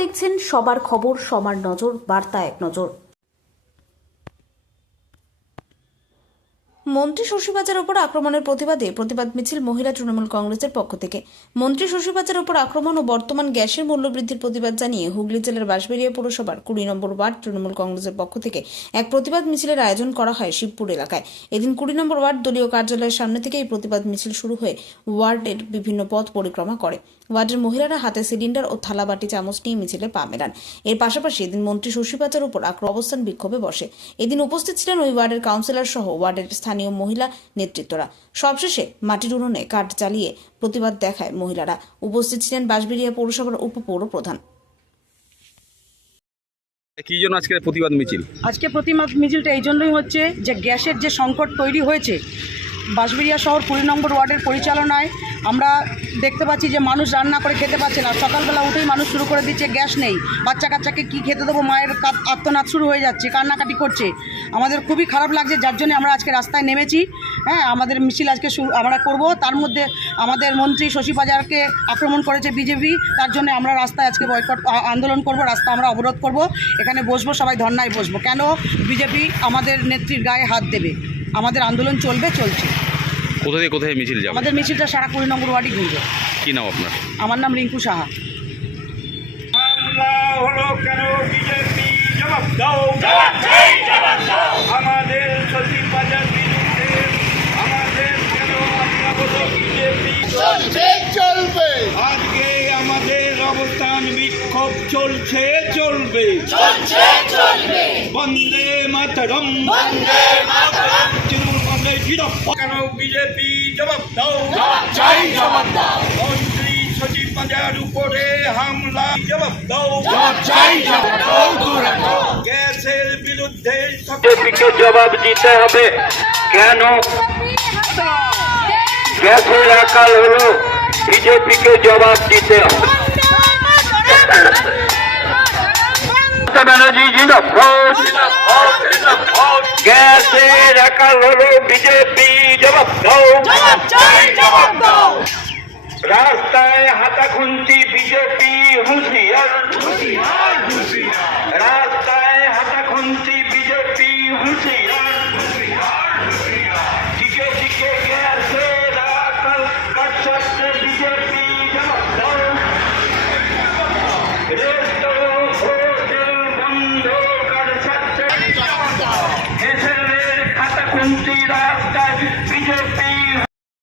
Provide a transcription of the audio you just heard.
দেখছেন সবার খবর, সবার নজর, বার্তা এক নজর। মন্ত্রী শশীবাজার উপর আক্রমণের প্রতিবাদে প্রতিবাদ মিছিল মহিলা তৃণমূল কংগ্রেসের পক্ষ থেকে। মন্ত্রী শশীবাজার উপর আক্রমণ ও বর্তমান গ্যাসের মূল্যবৃদ্ধির প্রতিবাদ জানিয়ে হুগলি জেলার বাঁশবেড়িয়া পৌরসভার 20 নম্বর ওয়ার্ড তৃণমূল কংগ্রেসের পক্ষ থেকে এক প্রতিবাদ মিছিলের আয়োজন করা হয় শিবপুর এলাকায়। এদিন 20 নম্বর ওয়ার্ড দলীয় কার্যালয়ের সামনে থেকে এই প্রতিবাদ মিছিল শুরু হয়ে ওয়ার্ডের বিভিন্ন পথ পরিক্রমা করে। ওয়ার্ডের মহিলারা হাতে সিলিন্ডার ও থালাবাটি চামচ নিয়ে মিছিলে পা মেলান। এর পাশাপাশি এদিন মন্ত্রী শশীবাজার উপর অবস্থান বিক্ষোভে বসে। এদিন উপস্থিত ছিলেন ওই ওয়ার্ডের কাউন্সিলর সহ ওয়ার্ডের স্থানীয় মহিলা নেতৃত্বরা। সবশেষে মাটির উনুনে কাঠ জ্বালিয়ে প্রতিবাদ দেখায় মহিলারা। উপস্থিত ছিলেন বাঁশবেড়িয়া পৌরসভার উপপৌর প্রধান। কি জন্য আজকে প্রতিবাদ মিছিল? আজকে প্রতিবাদ মিছিলটা এই জন্যই হচ্ছে যে গ্যাসের যে সংকট তৈরি হয়েছে বাঁশবেড়িয়া শহর 20 নম্বর ওয়ার্ডের পরিচালনায় আমরা দেখতে পাচ্ছি যে মানুষ রান্না করে খেতে পাচ্ছে না। সকালবেলা উঠেই মানুষ শুরু করে দিচ্ছে গ্যাস নেই, বাচ্চা কাচ্চাকে কী খেতে দেবো, মায়ের আর্তনাদ শুরু হয়ে যাচ্ছে, কান্নাকাটি করছে। আমাদের খুবই খারাপ লাগছে, যার জন্য আমরা আজকে রাস্তায় নেমেছি। আমাদের মিছিল আজকে আমরা করব। তার মধ্যে আমাদের মন্ত্রী শশীবাজারকে আক্রমণ করেছে বিজেপি, তার জন্য আমরা রাস্তায় আজকে বয়কট আন্দোলন করব, রাস্তা আমরা অবরোধ করব, এখানে বসবো, সবাই ধর্নায় বসবো। কেন বিজেপি আমাদের নেত্রীর গায়ে হাত দেবে? আমাদের আন্দোলন চলছে। কোথায় কোথায় মিছিল যাবে? আমাদের মিছিলটা সারা 20 নম্বর ওয়ার্ডই ঘুরবে। কি নাম আপনার? আমার নাম রিঙ্কু সাহা। হলো কেন বিজেপি জবাব দাও, আমাদের শশীবাজার বিরুদ্ধে আমাদের কেন আমরা হলো বিজেপি চলবে। আজকে আমাদের অবস্থান বিক্ষোভ চলবে। বন্দে মাতরম, তৃণমূল কংগ্রেস জিন্দাবাদ। কেন বিজেপি জবাব দাও, মন্ত্রী শশীবাজার উপরে হামলা জবাব দাও, গ্যাসের বিরুদ্ধে বিজেপিকে জবাব দিতে হবে। কেন গ্যাসের আকাল হলো? বিজেপিকে জবাব দিতে হবে। ব্যানার্জি জিন্দাবাদ, গ্যাসের আকাল হলো, বিজেপি জবাব